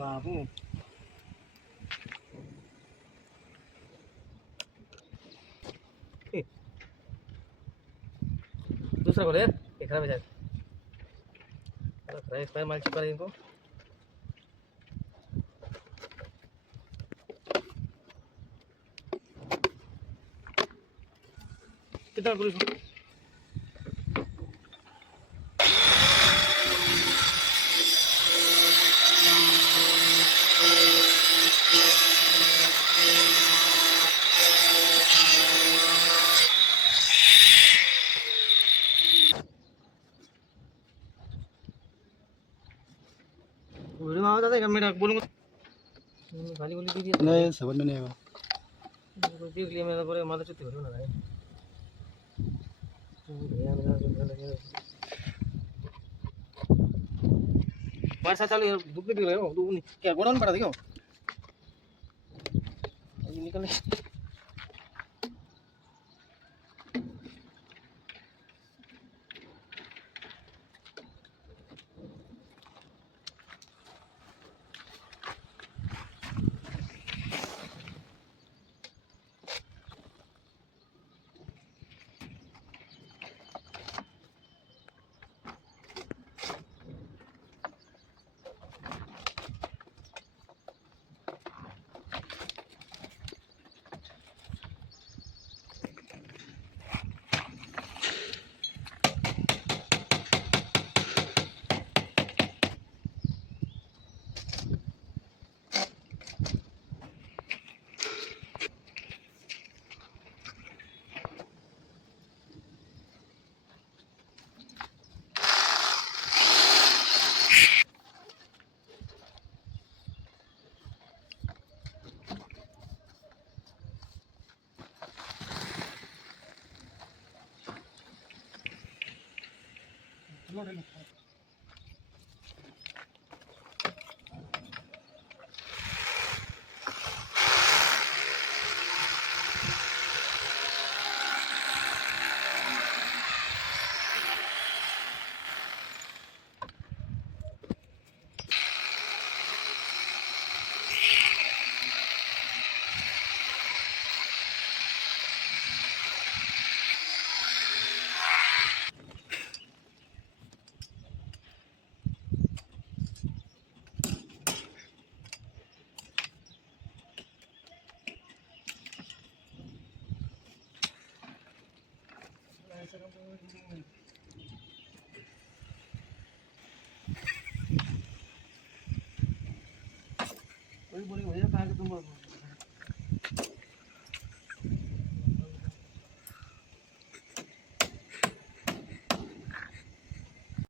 बाबू दूसरा बोले ये खराब हो जाएगा। खराब एक्सपायर माल चुका है इनको। कितना पुलिस वीडियो में आवाज आता है क्या? मेरा बोलूँगा गाली गोली दी थी नहीं समझ में नहीं आएगा। देख लिया मेरा पूरे माथा चुत्ती हो रहा है। वर्षा चालू है धूप भी रहे हो धूप क्या गोडाउन पड़ा देखो निकल ऐसा